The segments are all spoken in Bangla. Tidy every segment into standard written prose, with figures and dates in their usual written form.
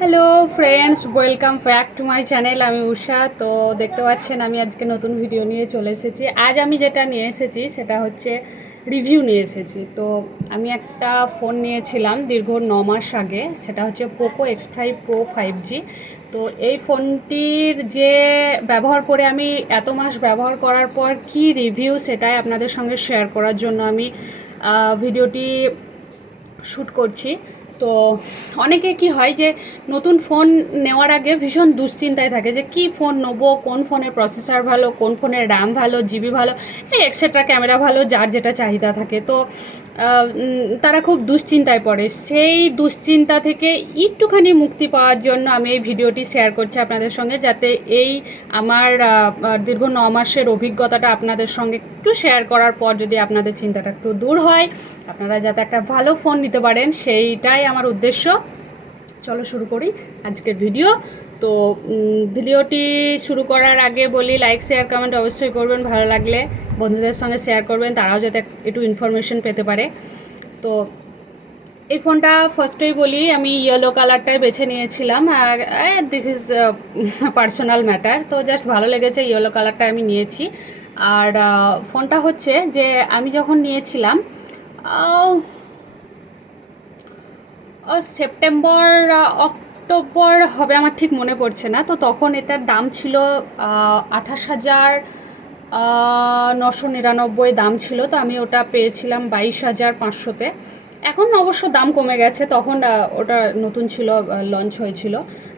Hello friends, welcome back to my channel. আমি উষা। তো দেখতে পাচ্ছেন আমি আজকে নতুন ভিডিও নিয়ে চলে এসেছি। আজ আমি যেটা নিয়ে এসেছি সেটা হচ্ছে রিভিউ নিয়ে এসেছি। তো আমি একটা ফোন নিয়েছিলাম দীর্ঘ 9 মাস আগে, সেটা হচ্ছে পোকো X5 Pro 5G। তো এই ফোনটির যে ব্যবহার করে আমি এত মাস ব্যবহার করার পর কি রিভিউ, সেটাই আপনাদের সঙ্গে শেয়ার করার জন্য আমি ভিডিওটি শ্যুট করছি। তো অনেকে কি হয় যে নতুন ফোন নেওয়ার আগে ভীষণ দুশ্চিন্তায় থাকে যে কি ফোন নেবো, কোন ফোনের প্রসেসর ভালো, কোন ফোনের র্যাম ভালো, জিবি ভালো, এক্সেট্রা, ক্যামেরা ভালো, যার যেটা চাহিদা থাকে। তো তারা খুব দুশ্চিন্তায় পড়ে। সেই দুশ্চিন্তা থেকে একটুখানি মুক্তি পাওয়ার জন্য আমি এই ভিডিওটি শেয়ার করছি আপনাদের সঙ্গে, যাতে এই আমার দীর্ঘ 9 মাসের অভিজ্ঞতাটা আপনাদের সঙ্গে একটু শেয়ার করার পর যদি আপনাদের চিন্তাটা একটু দূর হয়, আপনারা যাতে একটা ভালো ফোন নিতে পারেন, সেইটাই আমার উদ্দেশ্য। চলো শুরু করি আজকের ভিডিও। তো ভিডিওটি শুরু করার আগে বলি, লাইক শেয়ার কমেন্ট অবশ্যই করবেন, ভালো লাগলে বন্ধুদের সঙ্গে শেয়ার করবেন, তারাও যাতে একটু ইনফরমেশন পেতে পারে। তো এই ফোনটা ফার্স্টেই বলি, আমি ইয়েলো কালারটাই বেছে নিয়েছিলাম। আর দিস ইজ পার্সোনাল ম্যাটার, তো জাস্ট ভালো লেগেছে ইয়েলো কালারটা আমি নিয়েছি। আর ফোনটা হচ্ছে যে আমি যখন নিয়েছিলাম সেপ্টেম্বর অক্টোবর হবে, আমার ঠিক মনে পড়ছে না। তো তখন এটার দাম ছিল 28,999 দাম ছিল। তো আমি ওটা পেয়েছিলাম 22,500-তে। এখন অবশ্য দাম কমে গেছে, তখন ওটা নতুন ছিল, লঞ্চ হয়েছিল।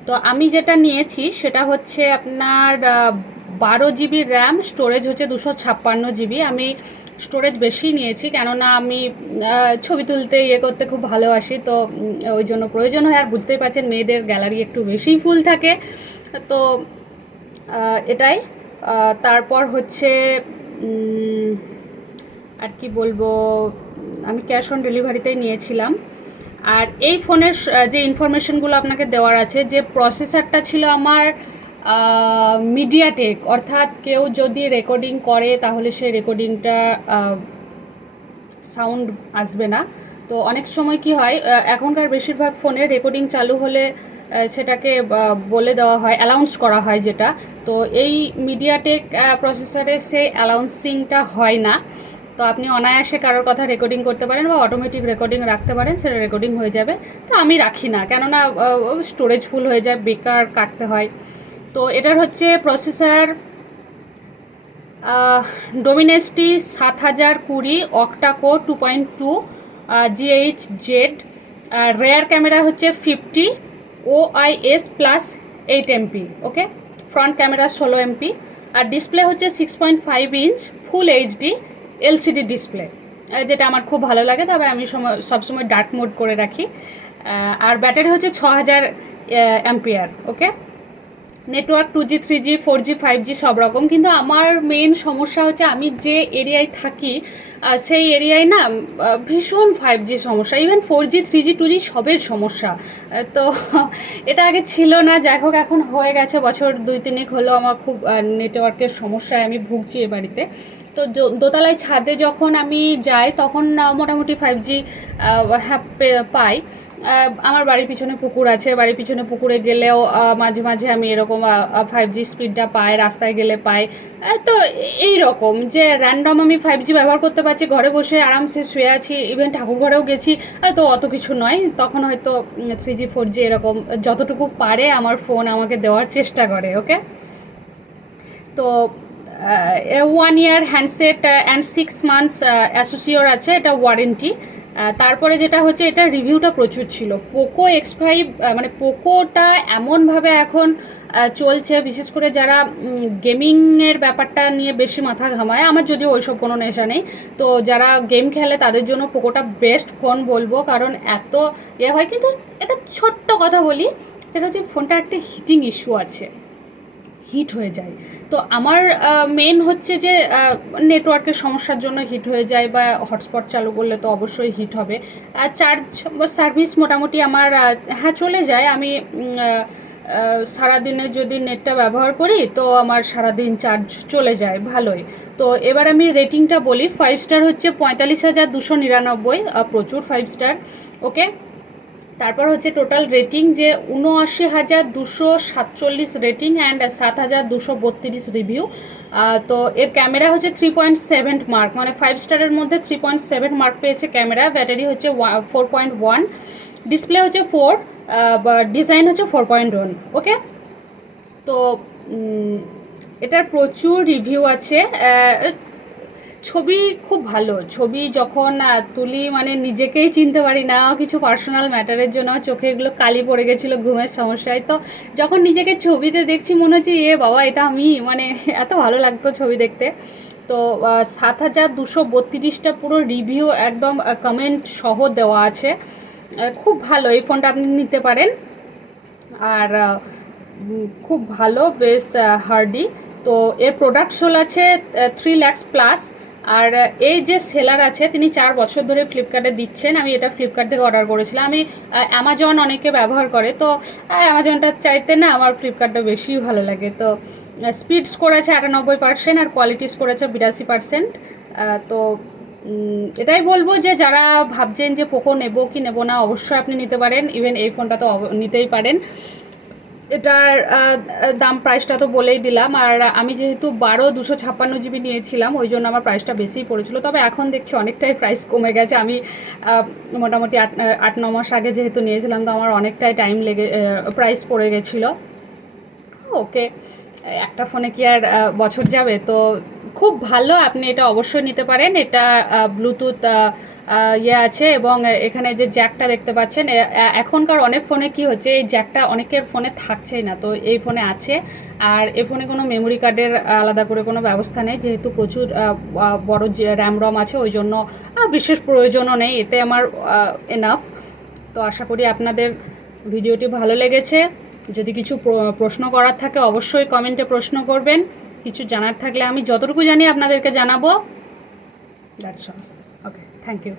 তো আমি যেটা নিয়েছি সেটা হচ্ছে আপনার 12 GB র্যাম, স্টোরেজ হচ্ছে 256 GB। আমি স্টোরেজ বেশি নিয়েছি, কেননা আমি ছবি তুলতে করতে খুব ভালোবাসি। তো ওই জন্য প্রয়োজন হয়। আর বুঝতেই পারছেন, মেয়েদের গ্যালারি একটু বেশিই ফুল থাকে। তো এটাই। তারপর হচ্ছে আর কি বলবো, আমি ক্যাশ অন ডেলিভারিতেই নিয়েছিলাম। আর এই ফোনের যে ইনফরমেশনগুলো আপনাকে দেওয়ার আছে, যে প্রসেসরটা ছিল আমার মিডিয়াটেক, অর্থাৎ কেউ যদি রেকর্ডিং করে তাহলে সেই রেকর্ডিংটা সাউন্ড আসবে না। তো অনেক সময় কি হয়, এখনকার বেশিরভাগ ফোনে রেকর্ডিং চালু হলে সেটাকে বলে দেওয়া হয়, অ্যালাউন্স করা হয় যেটা। তো এই মিডিয়াটেক প্রসেসরে সেই অ্যালাউন্সিংটা হয় না। তো আপনি অনায়াসে কারোর কথা রেকর্ডিং করতে পারেন বা অটোমেটিক রেকর্ডিং রাখতে পারেন, সেটা রেকর্ডিং হয়ে যাবে। তো আমি রাখি না, কেননা স্টোরেজ ফুল হয়ে যায়, বেকার কাটতে হয়। তো এটার হচ্ছে processor Dimensity 7020, octa core 2.2 GHZ। Rear camera হচ্ছে 50, OIS plus 8 MP। Okay, front camera 16 MP। আর ডিসপ্লে হচ্ছে 6.5 inch full HD LCD display, যেটা আমার খুব ভালো লাগে। তবে আমি সবসময় ডার্ক মোড করে রাখি। আর ব্যাটারি হচ্ছে 6000 mAh। ওকে, network 2G 3G 4G 5G সব রকম। কিন্তু আমার মেন সমস্যা হচ্ছে, আমি যে এরিয়ায় থাকি সেই এরিয়ায় না ভীষণ 5G সমস্যা, ইভেন 4G 3G 2G সবের সমস্যা। তো এটা আগে ছিল না, যাই হোক এখন হয়ে গেছে, বছর 2-3 হলো আমার খুব নেটওয়ার্কের সমস্যায় আমি ভুগছি এ বাড়িতে। তো দোতলায় ছাদে যখন আমি যাই তখন মোটামুটি 5G হ্যাঁ পাই। আমার বাড়ির পিছনে পুকুর আছে, বাড়ির পিছনে পুকুরে গেলেও মাঝে মাঝে আমি এরকম 5G স্পিডটা পাই, রাস্তায় গেলে পাই। তো এই রকম যে র্যান্ডম আমি 5G ব্যবহার করতে পারছি, ঘরে বসে আরামসে শুয়ে আছি, ইভেন ঠাকুর ঘরেও গেছি। তো অত কিছু নয়, তখন হয়তো 3G 4G এরকম যতটুকু পারে আমার ফোন আমাকে দেওয়ার চেষ্টা করে। ওকে, তো 1 ইয়ার হ্যান্ডসেট অ্যান্ড 6 মান্থস অ্যাসোসিওর আছে, এটা ওয়ারেন্টি। তারপরে যেটা হচ্ছে, এটা রিভিউটা প্রচুর ছিল। পোকো X5, মানে পোকোটা এমনভাবে এখন চলছে, বিশেষ করে যারা গেমিংয়ের ব্যাপারটা নিয়ে বেশি মাথা ঘামায়, আমার যদিও ওইসব কোনো নেশা নেই। তো যারা গেম খেলে তাদের জন্য পোকোটা বেস্ট ফোন বলবো, কারণ এত হয়। কিন্তু একটা ছোট্ট কথা বলি, সেটা হচ্ছে ফোনটা একটা হিটিং ইস্যু আছে, হিট হয়ে যায়। তো আমার মেন হচ্ছে যে নেটওয়ার্কের সমস্যার জন্য হিট হয়ে যায়, বা হটস্পট চালু করলে তো অবশ্যই হিট হবে। চার্জ সার্ভিস মোটামুটি আমার হ্যাঁ চলে যায়। আমি সারাদিনে যদি নেটটা ব্যবহার করি তো আমার সারাদিন চার্জ চলে যায় ভালোই। তো এবার আমি রেটিংটা বলি। 5 স্টার হচ্ছে 45,299, প্রচুর 5 স্টার। ওকে, তারপর হচ্ছে টোটাল রেটিং যে ৭৯,২৪৭ রেটিং অ্যান্ড ৭,২৩২ রিভিউ। তো এর ক্যামেরা হচ্ছে 3.7 মার্ক, মানে 5 স্টারের মধ্যে 3.7 মার্ক পেয়েছে ক্যামেরা। ব্যাটারি হচ্ছে 4.1, ডিসপ্লে হচ্ছে 4, ডিজাইন হচ্ছে 4.1। ওকে, তো এটার প্রচুর রিভিউ আছে। ছবি খুব ভালো, ছবি যখন তুলি মানে নিজেকেই চিনতে পারি না, কিছু পার্সোনাল ম্যাটারের জন্য চোখে এগুলো কালি পড়ে গেছিলো ঘুমের সমস্যায়। তো যখন নিজেকে ছবিতে দেখছি মনে হচ্ছে বাবা এটা আমি, মানে এত ভালো লাগতো ছবি দেখতে। তো ৭,২৩২টা পুরো রিভিউ একদম কমেন্ট সহ দেওয়া আছে। খুব ভালো, এই ফোনটা আপনি নিতে পারেন। আর খুব ভালো, বেশ হার্ডি। তো এর প্রোডাক্ট সোল আছে 3 lakhs প্লাস। আর এই যে সেলার আছে তিনি 4 বছর ধরে ফ্লিপকার্টে দিচ্ছেন। আমি এটা ফ্লিপকার্ট থেকে অর্ডার করেছিলাম। আমি অ্যামাজন অনেকে ব্যবহার করে, তো অ্যামাজনটা চাইতে না আমার ফ্লিপকার্টটা বেশি ভালো লাগে। তো স্পিড স্কোর আছে 98% আর কোয়ালিটি স্কোর আছে 82%। তো এটাই বলবো যে যারা ভাবছেন যে পোকো নেবো কি নেবো না, অবশ্যই আপনি নিতে পারেন। ইভেন এই ফোনটা তো নিতেই পারেন। এটার দাম প্রাইসটা তো বলেই দিলাম। আর আমি যেহেতু 12/256 GB নিয়েছিলাম ওই জন্য আমার প্রাইসটা বেশিই পড়েছিল। তবে এখন দেখছি অনেকটাই প্রাইস কমে গেছে। আমি মোটামুটি 8-9 মাস আগে যেহেতু নিয়েছিলাম, তো আমার অনেকটাই টাইম লেগে প্রাইস পড়ে গেছিলো। ওকে, একটা ফোনে কি আর বছর যাবে? তো খুব ভালো, আপনি এটা অবশ্যই নিতে পারেন। এটা ব্লুটুথ ইয়ে আছে, এবং এখানে যে জ্যাকটা দেখতে পাচ্ছেন, এখনকার অনেক ফোনে কি হচ্ছে এই জ্যাকটা অনেকের ফোনে থাকছেই না, তো এই ফোনে আছে। আর এই ফোনে কোনো মেমোরি কার্ডের আলাদা করে কোনো ব্যবস্থা নেই, যেহেতু প্রচুর বড় যে র্যাম রম আছে ওই জন্য বিশেষ প্রয়োজনও নেই, এতে আমার এনাফ। তো আশা করি আপনাদের ভিডিওটি ভালো লেগেছে। যদি কিছু প্রশ্ন করার থাকে অবশ্যই কমেন্টে প্রশ্ন করবেন। কিছু জানার থাকলে আমি যতটুকু জানি আপনাদেরকে জানাবো। That's all. Okay, thank you.